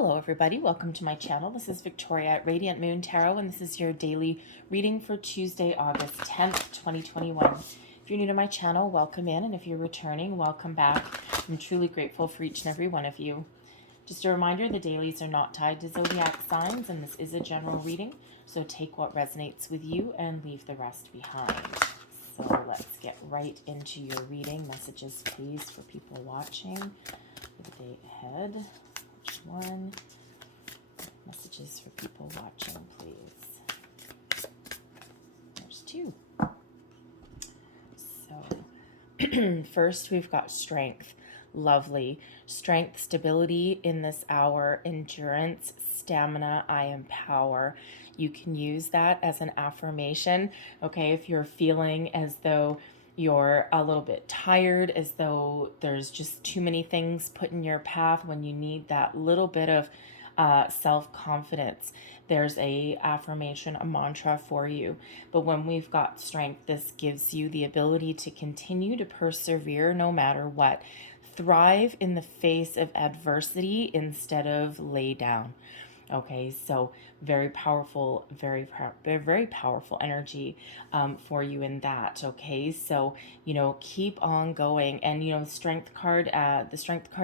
Hello everybody, welcome to my channel. This is Victoria at Radiant Moon Tarot, and this is your daily reading for Tuesday, August 10th, 2021. If you're new to my channel, welcome in, and if you're returning, welcome back. I'm truly grateful for each and every one of you. Just a reminder, the dailies are not tied to zodiac signs, and this is a general reading, so take what resonates with you and leave the rest behind. So let's get right into your reading. Messages, please, for people watching for the day ahead. One. Messages for people watching, please. There's two. So, first we've got strength. Lovely. Strength, stability in this hour, endurance, stamina, I am power. You can use that as an affirmation, okay? If you're feeling as though you're a little bit tired, as though there's just too many things put in your path, when you need that little bit of self-confidence, there's a affirmation, a mantra for you. But when we've got strength, this gives you the ability to continue to persevere no matter what. Thrive in the face of adversity instead of lay down. Okay, so very powerful, very powerful energy for you in that. Okay, so keep on going, and the strength card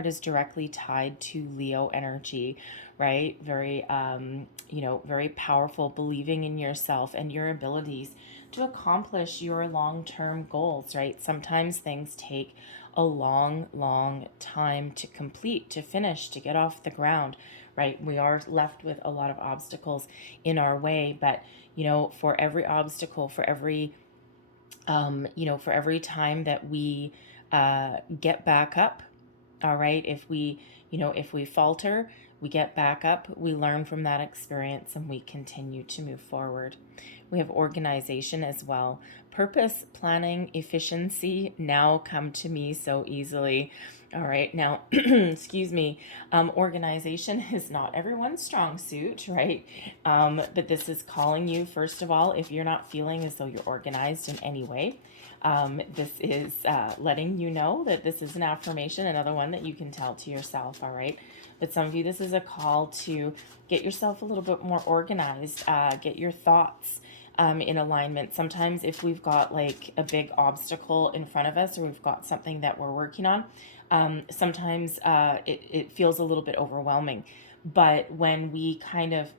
is directly tied to Leo energy, right? Very very powerful, believing in yourself and your abilities to accomplish your long-term goals, right? Sometimes things take a long time to complete, to finish, to get off the ground, right? We are left with a lot of obstacles in our way, but for every obstacle, for every for every time that we get back up, all right, if we falter, we get back up, we learn from that experience, and we continue to move forward. We have organization as well. Purpose, planning, efficiency now come to me so easily. All right, now, excuse me, organization is not everyone's strong suit, right? But this is calling you, first of all, if you're not feeling as though you're organized in any way, this is letting you know that this is an affirmation, another one that you can tell to yourself, all right? But some of you, this is a call to get yourself a little bit more organized, get your thoughts in alignment. Sometimes if we've got like a big obstacle in front of us, or we've got something that we're working on, sometimes it feels a little bit overwhelming. But when we kind of,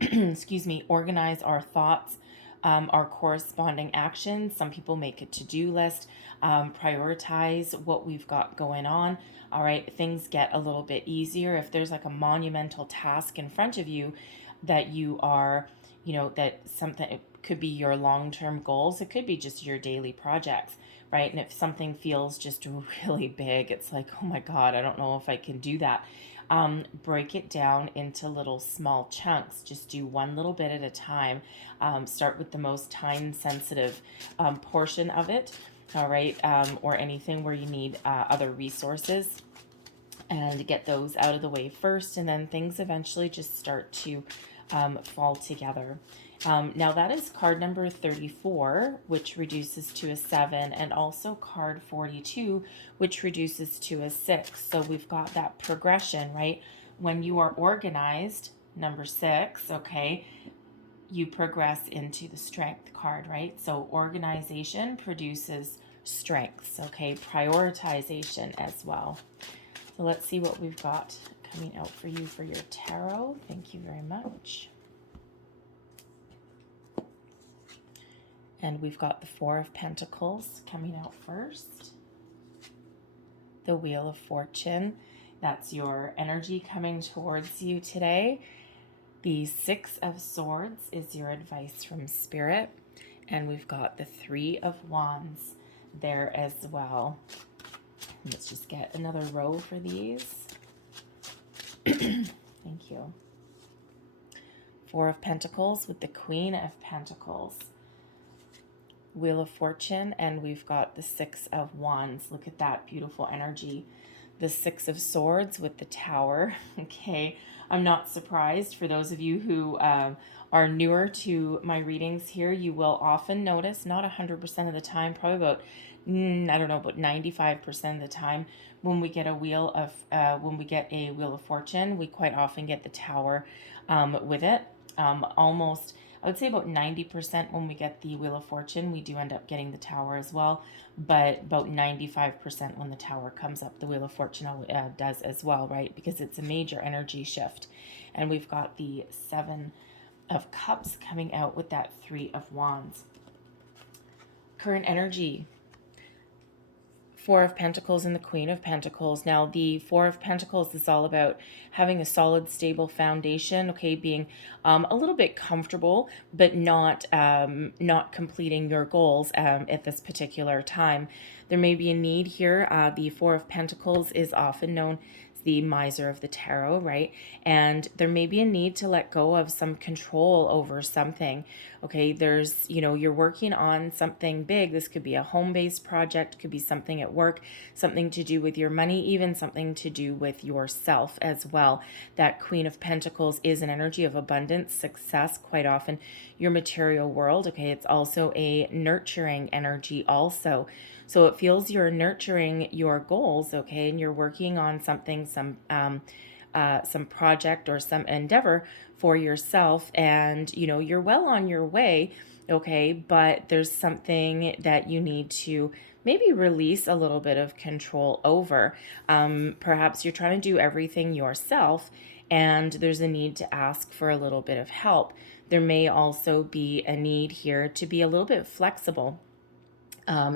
excuse me, organize our thoughts, our corresponding actions, some people make a to-do list, prioritize what we've got going on, all right, things get a little bit easier. If there's like a monumental task in front of you that you are, that something, it could be your long-term goals, it could be just your daily projects, right? And if something feels just really big, it's like, oh my God, I don't know if I can do that. Break it down into little small chunks. Just do one little bit at a time. Start with the most time-sensitive portion of it, all right, or anything where you need other resources, and get those out of the way first, and then things eventually just start to fall together. Now that is card number 34, which reduces to a 7, and also card 42, which reduces to a 6. So we've got that progression, right? When you are organized, number 6, okay, you progress into the strength card, right? So organization produces strengths, okay? Prioritization as well. So let's see what we've got coming out for you for your tarot. Thank you very much. And we've got the Four of Pentacles coming out first. The Wheel of Fortune. That's your energy coming towards you today. The Six of Swords is your advice from Spirit. And we've got the Three of Wands there as well. Let's just get another row for these. Thank you. Four of Pentacles with the Queen of Pentacles. Wheel of Fortune, and we've got the Six of Wands. Look at that beautiful energy. The Six of Swords with the Tower. Okay, I'm not surprised. For those of you who are newer to my readings here, you will often notice, not 100% of the time, probably about I don't know, about 95% of the time, when we get a Wheel of Fortune, we quite often get the Tower with it. Almost, I would say about 90% when we get the Wheel of Fortune, we do end up getting the Tower as well. But about 95% when the Tower comes up, the Wheel of Fortune does as well, right? Because it's a major energy shift. And we've got the Seven of Cups coming out with that Three of Wands. Current energy, Four of Pentacles and the Queen of Pentacles. Now, the Four of Pentacles is all about having a solid, stable foundation, okay, being a little bit comfortable, but not completing your goals at this particular time. There may be a need here. The Four of Pentacles is often known as the miser of the tarot, right? And there may be a need to let go of some control over something. Okay, there's, you're working on something big. This could be a home-based project, could be something at work, something to do with your money, even something to do with yourself as well. That Queen of Pentacles is an energy of abundance, success, quite often your material world. Okay, it's also a nurturing energy also. So it feels you're nurturing your goals, okay, and you're working on something, some project or some endeavor for yourself, and you're well on your way, okay, but there's something that you need to maybe release a little bit of control over. Perhaps you're trying to do everything yourself, and there's a need to ask for a little bit of help. There may also be a need here to be a little bit flexible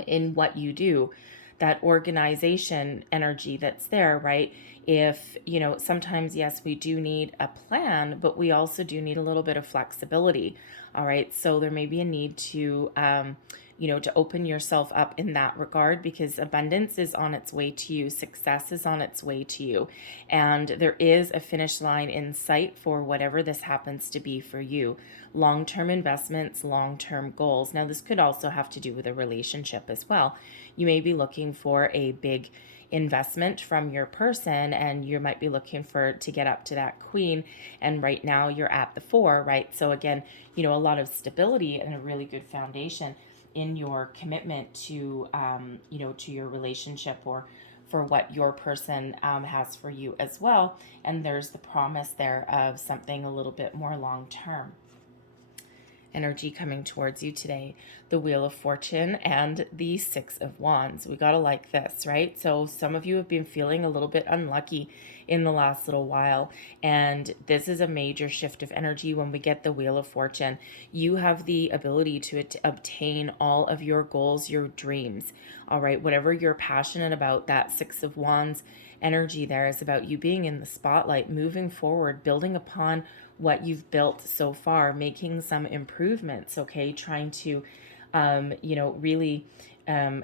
in what you do. That organization energy that's there, right? If, sometimes, yes, we do need a plan, but we also do need a little bit of flexibility. All right. So there may be a need to, to open yourself up in that regard, because abundance is on its way to you. Success is on its way to you. And there is a finish line in sight for whatever this happens to be for you. Long-term investments, long-term goals. Now, this could also have to do with a relationship as well. You may be looking for a big investment from your person, and you might be looking to get up to that Queen, and right now you're at the Four, right? So again, a lot of stability and a really good foundation in your commitment to to your relationship, or for what your person has for you as well. And there's the promise there of something a little bit more long term. Energy coming towards you today, the Wheel of Fortune and the Six of Wands. We gotta like this, right? So some of you have been feeling a little bit unlucky in the last little while, and this is a major shift of energy. When we get the Wheel of Fortune, you have the ability to obtain all of your goals, your dreams. All right, whatever you're passionate about, that Six of Wands energy there is about you being in the spotlight, moving forward, building upon what you've built so far, making some improvements, okay, trying to really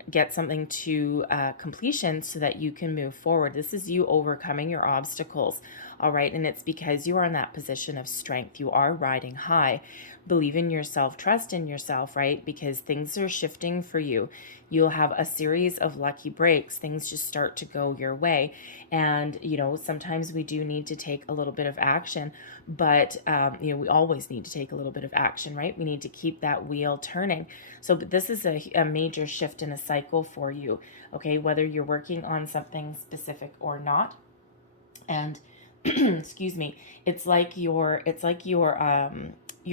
get something to completion so that you can move forward. This is you overcoming your obstacles, all right? And it's because you are in that position of strength. You are riding high. Believe in yourself, trust in yourself, right? Because things are shifting for you. You'll have a series of lucky breaks. Things just start to go your way. And, sometimes we do need to take a little bit of action, but, we always need to take a little bit of action, right? We need to keep that wheel turning. So this is a major shift in a cycle for you, okay? Whether you're working on something specific or not. And excuse me, it's like you're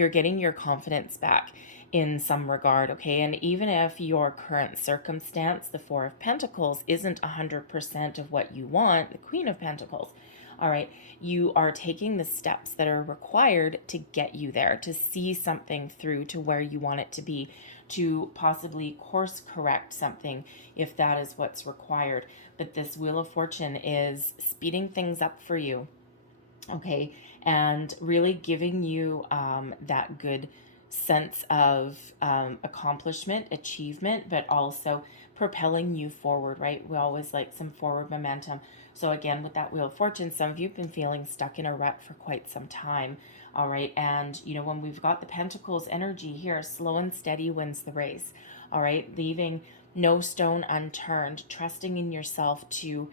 getting your confidence back in some regard, okay? And even if your current circumstance, the Four of Pentacles, isn't 100% of what you want, the Queen of Pentacles, all right, you are taking the steps that are required to get you there, to see something through to where you want it to be, to possibly course correct something if that is what's required. But this Wheel of Fortune is speeding things up for you, okay, and really giving you that good sense of accomplishment, achievement, but also propelling you forward, right? We always like some forward momentum. So again, with that Wheel of Fortune, some of you have been feeling stuck in a rut for quite some time, all right? And, when we've got the Pentacles energy here, slow and steady wins the race, all right? Leaving no stone unturned, trusting in yourself to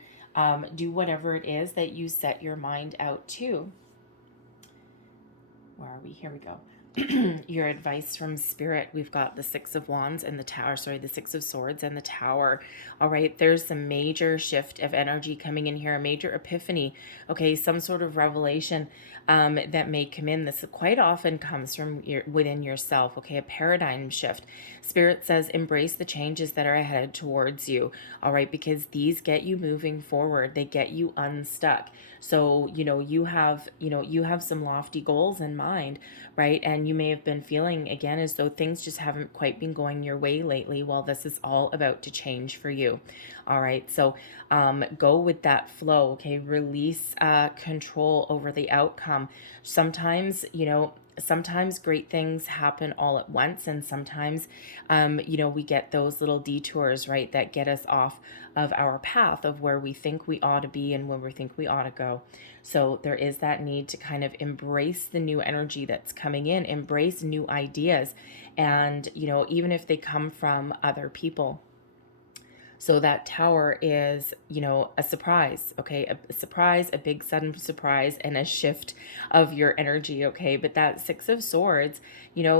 do whatever it is that you set your mind out to. Where are we? Here we go. Your advice from spirit, we've got the Six of Wands and the Tower, sorry, the Six of Swords and the Tower. All right, there's a major shift of energy coming in here, a major epiphany, okay, some sort of revelation that may come in. This quite often comes from within yourself, okay, a paradigm shift. Spirit says embrace the changes that are ahead towards you, all right, because these get you moving forward, they get you unstuck. So, you have some lofty goals in mind, right? And you may have been feeling again as though things just haven't quite been going your way lately. Well, this is all about to change for you. All right. So go with that flow. Okay. Release control over the outcome. Sometimes great things happen all at once, and sometimes we get those little detours, right, that get us off of our path of where we think we ought to be and where we think we ought to go. So there is that need to kind of embrace the new energy that's coming in, embrace new ideas, and even if they come from other people. So that Tower is, a surprise, okay? A surprise, a big sudden surprise, and a shift of your energy, okay? But that Six of Swords,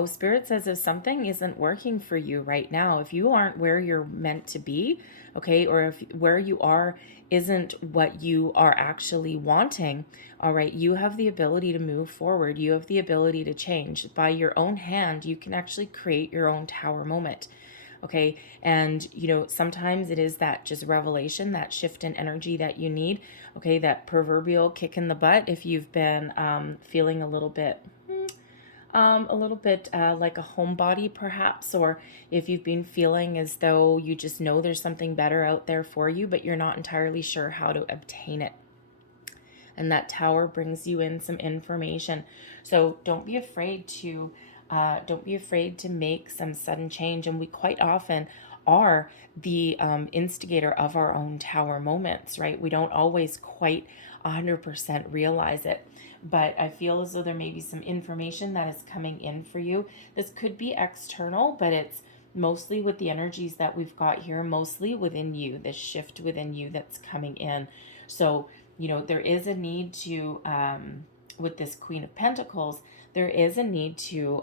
Spirit says if something isn't working for you right now, if you aren't where you're meant to be, okay, or if where you are isn't what you are actually wanting, all right, you have the ability to move forward. You have the ability to change. By your own hand, you can actually create your own Tower moment. Okay. And, sometimes it is that just revelation, that shift in energy that you need. Okay. That proverbial kick in the butt. If you've been feeling a little bit like a homebody perhaps, or if you've been feeling as though you just know there's something better out there for you, but you're not entirely sure how to obtain it. And that Tower brings you in some information. So don't be afraid to make some sudden change. And we quite often are the instigator of our own Tower moments, right? We don't always quite 100% realize it. But I feel as though there may be some information that is coming in for you. This could be external, but it's mostly with the energies that we've got here, mostly within you, this shift within you that's coming in. So, there is a need to, with this Queen of Pentacles, there is a need to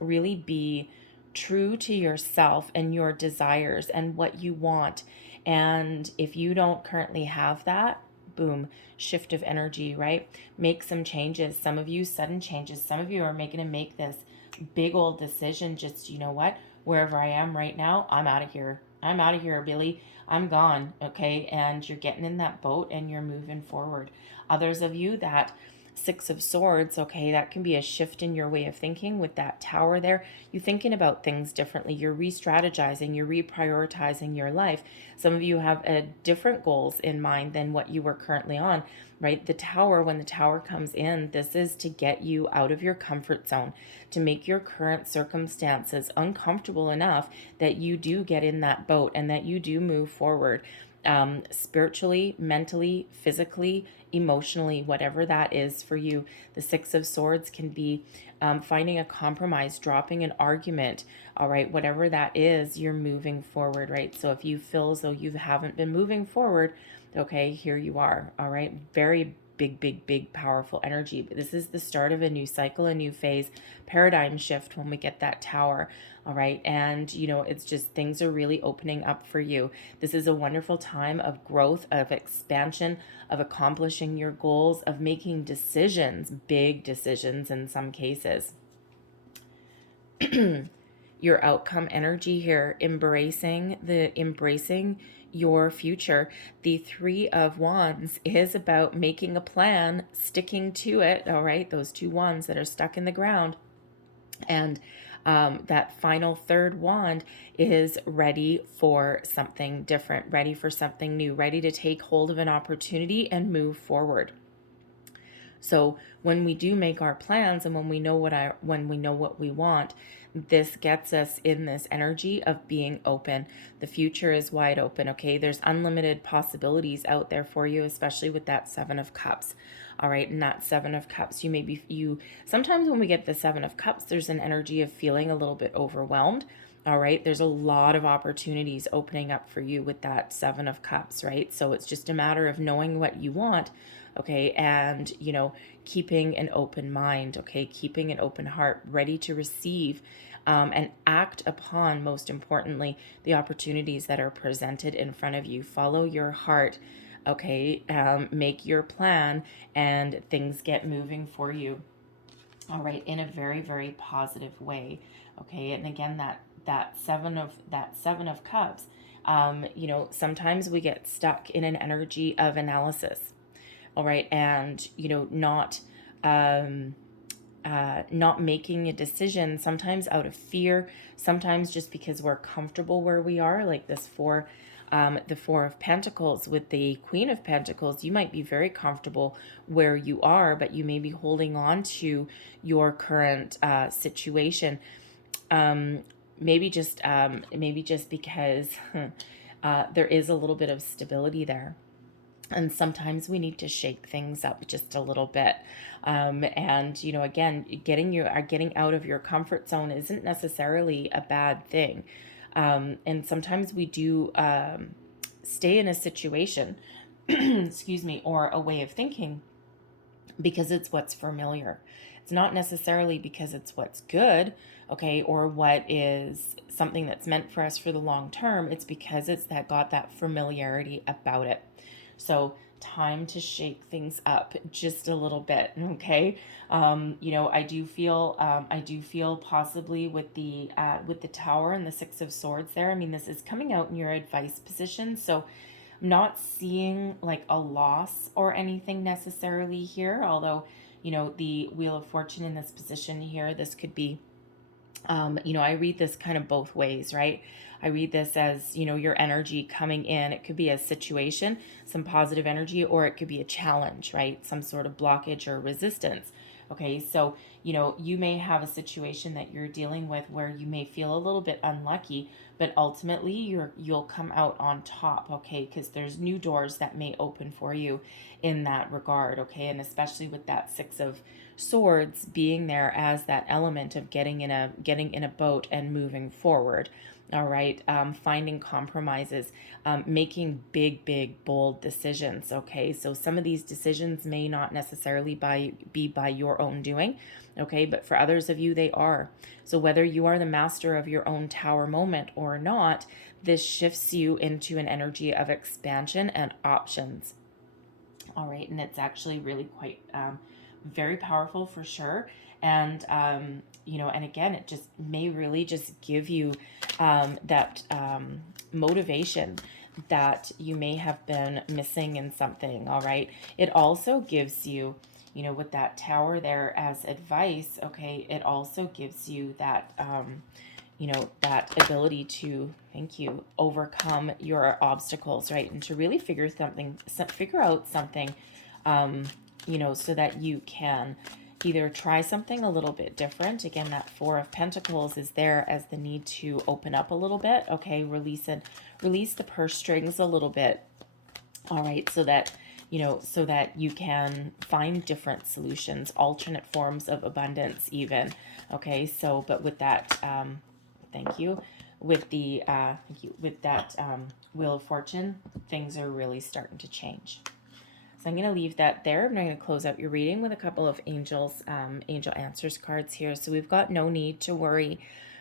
really be true to yourself and your desires and what you want. And if you don't currently have that, boom, shift of energy, right? Make some changes. Some of you, sudden changes. Some of you are making to make this big old decision. Just, what? Wherever I am right now, I'm out of here. I'm out of here, Billy. I'm gone. Okay. And you're getting in that boat and you're moving forward. Others of you, that Six of Swords, okay, that can be a shift in your way of thinking with that Tower there. You're thinking about things differently. You're re-strategizing. You're reprioritizing your life. Some of you have different goals in mind than what you were currently on, right? The Tower, when the Tower comes in, this is to get you out of your comfort zone, to make your current circumstances uncomfortable enough that you do get in that boat and that you do move forward. Spiritually, mentally, physically, emotionally, whatever that is for you. The Six of Swords can be finding a compromise, dropping an argument, all right, whatever that is, you're moving forward, right? So if you feel as though you haven't been moving forward, okay, here you are, all right? Very big, powerful energy. But this is the start of a new cycle, a new phase, paradigm shift when we get that Tower. All right. And, it's just things are really opening up for you. This is a wonderful time of growth, of expansion, of accomplishing your goals, of making decisions, big decisions in some cases. Your outcome energy here, embracing your future. The Three of Wands is about making a plan, sticking to it. All right. Those two wands that are stuck in the ground. And that final third wand is ready for something different, ready for something new, ready to take hold of an opportunity and move forward. So when we do make our plans and when we know what we want, this gets us in this energy of being open. The future is wide open, okay? There's unlimited possibilities out there for you, especially with that Seven of Cups. All right, and that Seven of Cups, sometimes when we get the Seven of Cups, there's an energy of feeling a little bit overwhelmed. All right, there's a lot of opportunities opening up for you with that Seven of Cups, right? So it's just a matter of knowing what you want, okay, and, keeping an open mind, okay, keeping an open heart, ready to receive and act upon, most importantly, the opportunities that are presented in front of you. Follow your heart, okay, make your plan, and things get moving for you. All right, in a very, very positive way. Okay, and again, that seven of cups. Sometimes we get stuck in an energy of analysis. All right, and um, not making a decision, sometimes out of fear, sometimes just because we're comfortable where we are, like the Four of Pentacles with the Queen of Pentacles. You might be very comfortable where you are, but you may be holding on to your current situation. Maybe just because there is a little bit of stability there. And sometimes we need to shake things up just a little bit. And again, getting out of your comfort zone isn't necessarily a bad thing. And sometimes we do stay in a situation, excuse me, or a way of thinking because it's what's familiar. It's not necessarily because it's what's good, okay, or what is something that's meant for us for the long term. It's because it's got that familiarity about it. So time to shake things up just a little bit, okay? I do feel possibly with the Tower and the Six of Swords there. I mean, this is coming out in your advice position, so I'm not seeing like a loss or anything necessarily here. Although, the Wheel of Fortune in this position here, this could be I read this kind of both ways, right? I read this as, your energy coming in. It could be a situation, some positive energy, or it could be a challenge, right? Some sort of blockage or resistance. Okay, so, you may have a situation that you're dealing with where you may feel a little bit unlucky, but ultimately you'll come out on top, okay? Because there's new doors that may open for you in that regard, okay? And especially with that Six of Swords being there as that element of getting in a boat and moving forward. All right, finding compromises, making big, bold decisions. Okay, so some of these decisions may not necessarily be by your own doing, okay, but for others of you, they are. So whether you are the master of your own tower moment or not, this shifts you into an energy of expansion and options. All right, and it's actually really quite very powerful for sure. And and again, it just may really just give you that motivation that you may have been missing in something. All right, it also gives you, with that Tower there as advice, okay, it also gives you that that ability to, thank you, overcome your obstacles, right? And to really figure out something, so that you can either try something a little bit different. Again, that Four of Pentacles is there as the need to open up a little bit, okay? Release the purse strings a little bit, all right, so that you can find different solutions, alternate forms of abundance even, okay? So, but with that, thank you. With that Wheel of Fortune, things are really starting to change. So I'm going to leave that there. I'm going to close out your reading with a couple of angel answers cards here. So we've got no need to worry.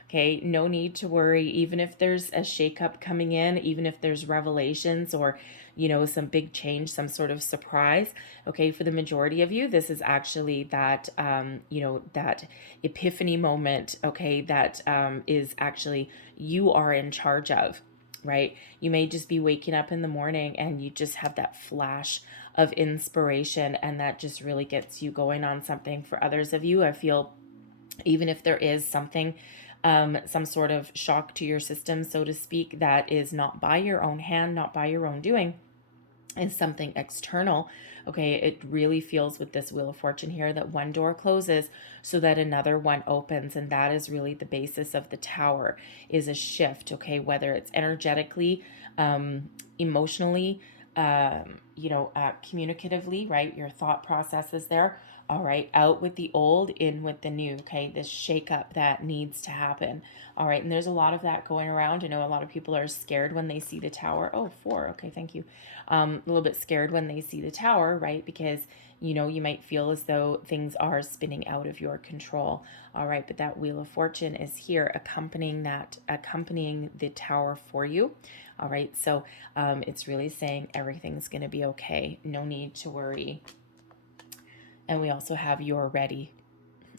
Okay, no need to worry, even if there's a shakeup coming in, even if there's revelations or, some big change, some sort of surprise. Okay, for the majority of you, this is actually that, that epiphany moment, okay, that is actually you are in charge of, right? You may just be waking up in the morning and you just have that flash of inspiration, and that just really gets you going on something. For others of you, I feel even if there is something, some sort of shock to your system, so to speak, that is not by your own hand, not by your own doing, is something external. Okay, it really feels with this Wheel of Fortune here that one door closes so that another one opens, and that is really the basis of the Tower, is a shift. Okay, whether it's energetically, emotionally, communicatively, right? Your thought process is there. All right, out with the old, in with the new. Okay, this shakeup that needs to happen. All right, and there's a lot of that going around. I know a lot of people are scared when they see the tower. Oh, four. Okay, thank you. A little bit scared when they see the tower, right? Because you might feel as though things are spinning out of your control. All right, but that Wheel of Fortune is here accompanying the tower for you. All right, so it's really saying everything's going to be okay. No need to worry. And we also have you're ready.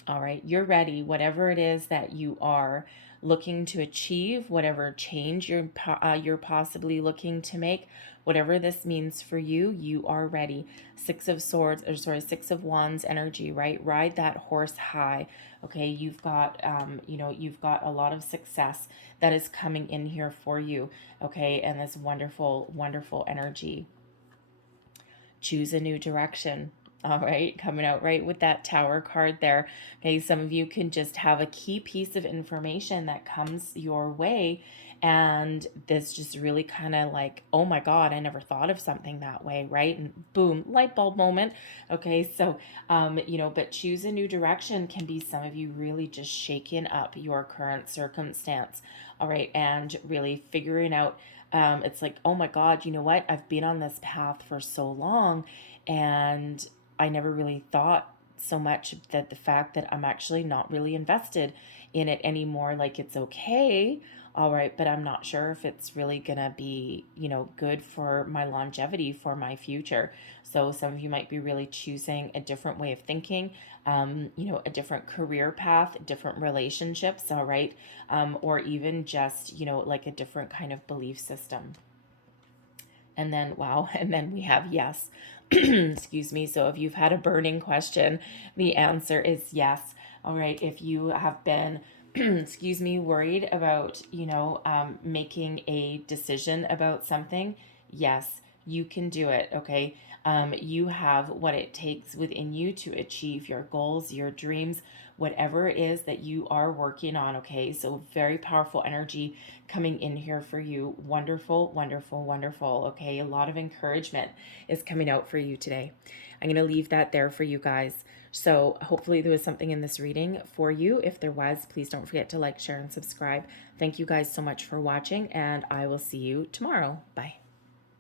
All right, you're ready. Whatever it is that you are looking to achieve, whatever change you're possibly looking to make, whatever this means for you, you are ready. Six of Wands energy, right? Ride that horse high. Okay, you've got a lot of success that is coming in here for you. Okay, and this wonderful, wonderful energy. Choose a new direction. All right, coming out right with that tower card there. Okay, some of you can just have a key piece of information that comes your way, and this just really kind of like, oh my God, I never thought of something that way, right? And boom, light bulb moment. Okay, so, but choose a new direction can be some of you really just shaking up your current circumstance. All right, and really figuring out it's like, oh my God, you know what? I've been on this path for so long, and I never really thought so much that the fact that I'm actually not really invested in it anymore. Like, it's okay, all right, but I'm not sure if it's really gonna be, good for my longevity, for my future. So some of you might be really choosing a different way of thinking, a different career path, different relationships, all right, or even just, like a different kind of belief system. And then, wow, and then we have yes. Excuse me. So if you've had a burning question, the answer is yes. All right. If you have been, excuse me, worried about, making a decision about something, yes, you can do it. Okay. You have what it takes within you to achieve your goals, your dreams, whatever it is that you are working on. Okay. So very powerful energy coming in here for you. Wonderful, wonderful, wonderful. Okay. A lot of encouragement is coming out for you today. I'm going to leave that there for you guys. So hopefully there was something in this reading for you. If there was, please don't forget to like, share, and subscribe. Thank you guys so much for watching, and I will see you tomorrow. Bye.